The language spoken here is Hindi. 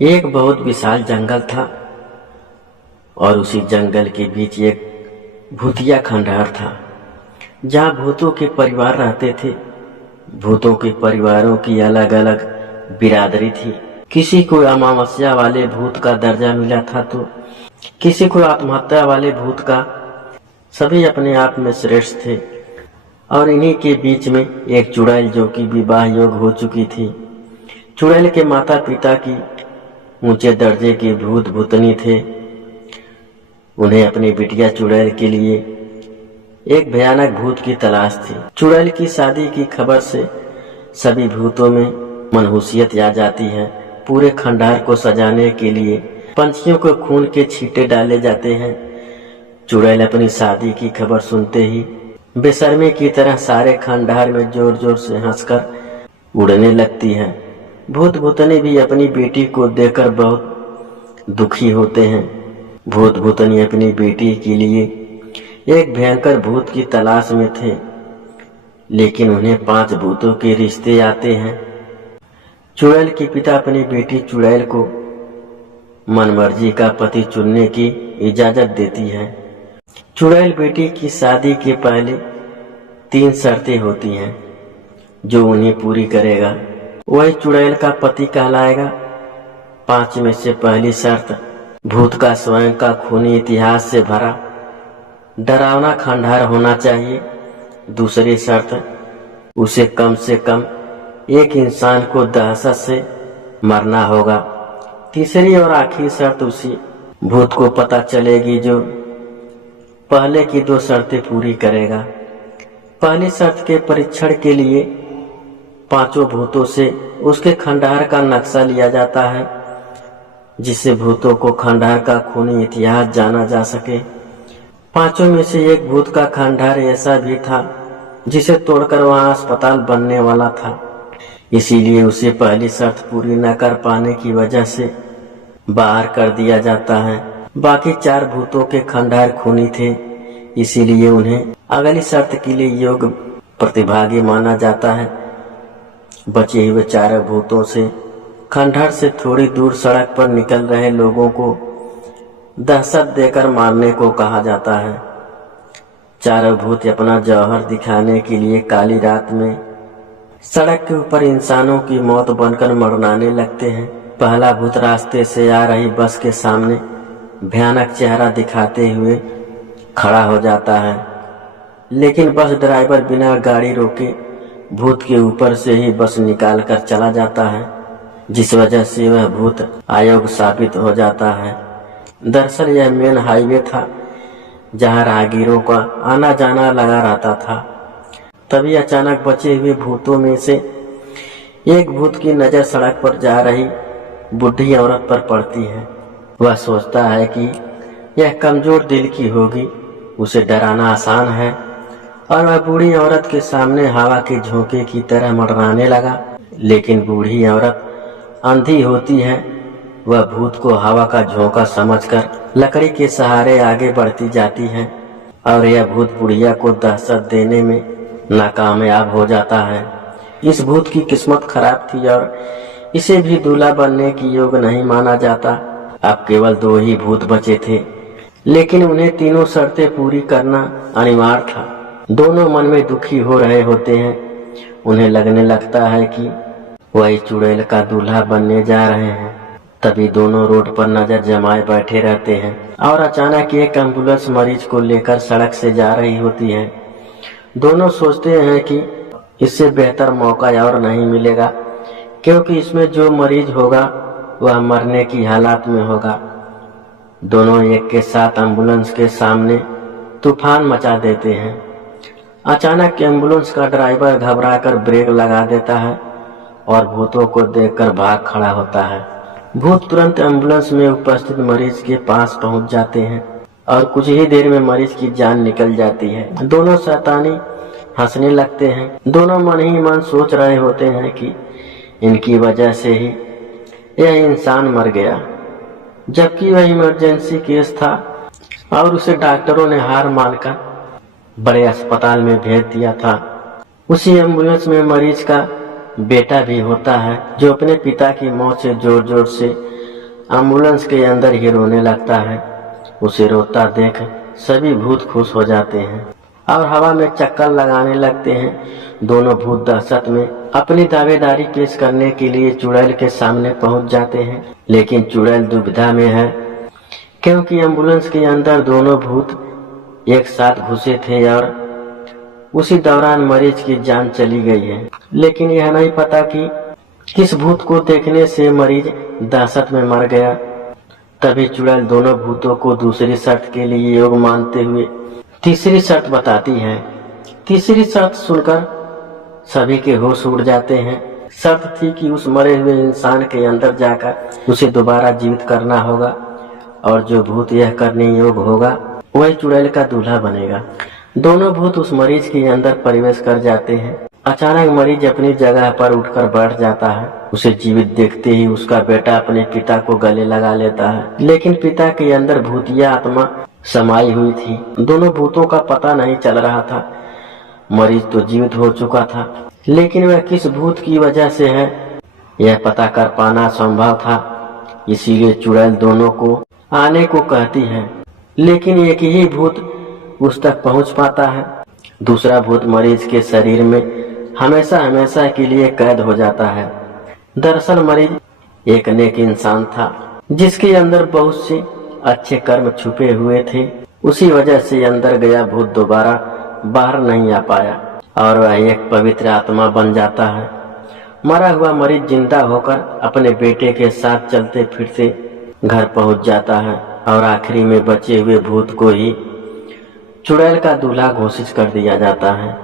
एक बहुत विशाल जंगल था और उसी जंगल के बीच एक भूतिया खंडहर था जहाँ भूतों के परिवार रहते थे। भूतों के परिवारों की अलग अलग बिरादरी थी। किसी को अमावस्या वाले भूत का दर्जा मिला था तो किसी को आत्महत्या वाले भूत का। सभी अपने आप में श्रेष्ठ थे और इन्हीं के बीच में एक चुड़ैल जो कि विवाह योग्य हो चुकी थी। चुड़ैल के माता पिता की ऊंचे दर्जे के भूत भूतनी थे। उन्हें अपनी बिटिया चुड़ैल के लिए एक भयानक भूत की तलाश थी। चुड़ैल की शादी की खबर से सभी भूतों में मनहूसियत आ जाती है। पूरे खंडहर को सजाने के लिए पंछियों को खून के छींटे डाले जाते हैं। चुड़ैल अपनी शादी की खबर सुनते ही बेशर्मी की तरह सारे खंडहर में जोर जोर से हंसकर उड़ने लगती है। भूत भूतनी भी अपनी बेटी को देखकर बहुत दुखी होते हैं। भूत भूतनी अपनी बेटी के लिए एक भयंकर भूत की तलाश में थे, लेकिन उन्हें 5 भूतों के रिश्ते आते हैं। चुड़ैल के पिता अपनी बेटी चुड़ैल को मनमर्जी का पति चुनने की इजाजत देती है। चुड़ैल बेटी की शादी के पहले 3 शर्तें होती हैं जो उन्हें पूरी करेगा वही चुड़ैल का पति कहलाएगा। 5 में से पहली शर्त, भूत का स्वयं का खूनी इतिहास से भरा डरावना खंडहर होना चाहिए। दूसरी शर्त, उसे कम से कम एक इंसान को दहशत से मरना होगा। तीसरी और आखिरी शर्त, उसी भूत को पता चलेगी जो पहले की 2 शर्तें पूरी करेगा। पहली शर्त के परीक्षण के लिए 5 भूतों से उसके खंडहर का नक्शा लिया जाता है, जिससे भूतों को खंडहर का खूनी इतिहास जाना जा सके। 5 में से एक भूत का खंडहर ऐसा भी था जिसे तोड़कर वहां अस्पताल बनने वाला था, इसीलिए उसे पहली शर्त पूरी न कर पाने की वजह से बाहर कर दिया जाता है। बाकी 4 भूतों के खंडहर खूनी थे, इसीलिए उन्हें अगली शर्त के लिए योग्य प्रतिभागी माना जाता है। बचे हुए 4 भूतों से खंडहर से थोड़ी दूर सड़क पर निकल रहे लोगों को दहशत देकर मारने को कहा जाता है। 4 भूत अपना जौहर दिखाने के लिए काली रात में सड़क के ऊपर इंसानों की मौत बनकर मरनाने लगते हैं। पहला भूत रास्ते से आ रही बस के सामने भयानक चेहरा दिखाते हुए खड़ा हो जाता है, लेकिन बस ड्राइवर बिना गाड़ी रोके भूत के ऊपर से ही बस निकाल कर चला जाता है, जिस वजह से वह भूत अयोग्य साबित हो जाता है। दरअसल यह मेन हाईवे था जहां राहगीरों का आना जाना लगा रहता था। तभी अचानक बचे हुए भूतों में से एक भूत की नजर सड़क पर जा रही बुढ़ी औरत पर पड़ती है। वह सोचता है कि यह कमजोर दिल की होगी, उसे डराना आसान है, और वह बूढ़ी औरत के सामने हवा के झोंके की तरह मंडराने लगा। लेकिन बूढ़ी औरत अंधी होती है। वह भूत को हवा का झोंका समझकर लकड़ी के सहारे आगे बढ़ती जाती है और यह भूत बुढ़िया को दहशत देने में नाकामयाब हो जाता है। इस भूत की किस्मत खराब थी और इसे भी दूल्हा बनने की योग्य नहीं माना जाता। अब केवल 2 ही भूत बचे थे, लेकिन उन्हें तीनों शर्तें पूरी करना अनिवार्य था। दोनों मन में दुखी हो रहे होते हैं। उन्हें लगने लगता है कि वही चुड़ैल का दूल्हा बनने जा रहे हैं। तभी दोनों रोड पर नजर जमाए बैठे रहते हैं और अचानक एक एम्बुलेंस मरीज को लेकर सड़क से जा रही होती है। दोनों सोचते हैं कि इससे बेहतर मौका और नहीं मिलेगा, क्योंकि इसमें जो मरीज होगा वह मरने की हालत में होगा। दोनों एक के साथ एम्बुलेंस के सामने तूफान मचा देते हैं। अचानक एम्बुलेंस का ड्राइवर घबराकर ब्रेक लगा देता है और भूतों को देखकर भाग खड़ा होता है। भूत तुरंत एम्बुलेंस में उपस्थित मरीज के पास पहुंच जाते हैं और कुछ ही देर में मरीज की जान निकल जाती है। दोनों शैतानी हंसने लगते हैं। दोनों मन ही मन सोच रहे होते हैं कि इनकी वजह से ही यह इंसान मर गया, जबकि वह इमरजेंसी केस था और उसे डॉक्टरों ने हार मानकर बड़े अस्पताल में भेज दिया था। उसी एम्बुलेंस में मरीज का बेटा भी होता है जो अपने पिता की मौत से जोर जोर से एम्बुलेंस के अंदर ही रोने लगता है। उसे रोता देख सभी भूत खुश हो जाते हैं और हवा में चक्कर लगाने लगते हैं। दोनों भूत दहशत में अपनी दावेदारी पेश करने के लिए चुड़ैल के सामने पहुंच जाते हैं, लेकिन चुड़ैल दुविधा में है क्योंकि एम्बुलेंस के अंदर दोनों भूत एक साथ घुसे थे और उसी दौरान मरीज की जान चली गई है। लेकिन यह नहीं पता कि किस भूत को देखने से मरीज दहशत में मर गया। तभी चुड़ैल दोनों भूतों को दूसरी शर्त के लिए योग मानते हुए तीसरी शर्त बताती है। तीसरी शर्त सुनकर सभी के होश उड़ जाते हैं। शर्त थी कि उस मरे हुए इंसान के अंदर जाकर उसे दोबारा जीवित करना होगा और जो भूत यह करने योग्य होगा वही चुड़ैल का दूल्हा बनेगा। दोनों भूत उस मरीज के अंदर प्रवेश कर जाते हैं। अचानक मरीज अपनी जगह पर उठकर बैठ जाता है। उसे जीवित देखते ही उसका बेटा अपने पिता को गले लगा लेता है, लेकिन पिता के अंदर भूतिया आत्मा समाई हुई थी। दोनों भूतों का पता नहीं चल रहा था। मरीज तो जीवित हो चुका था, लेकिन वह किस भूत की वजह से है यह पता कर पाना संभव था। इसीलिए चुड़ैल दोनों को आने को कहती है, लेकिन एक ही भूत उस तक पहुंच पाता है। दूसरा भूत मरीज के शरीर में हमेशा हमेशा के लिए कैद हो जाता है। दरअसल मरीज एक नेक इंसान था जिसके अंदर बहुत से अच्छे कर्म छुपे हुए थे। उसी वजह से अंदर गया भूत दोबारा बाहर नहीं आ पाया और वह एक पवित्र आत्मा बन जाता है। मरा हुआ मरीज जिंदा होकर अपने बेटे के साथ चलते फिरते घर पहुंच जाता है और आखिरी में बचे हुए भूत को ही चुड़ैल का दूल्हा घोषित कर दिया जाता है।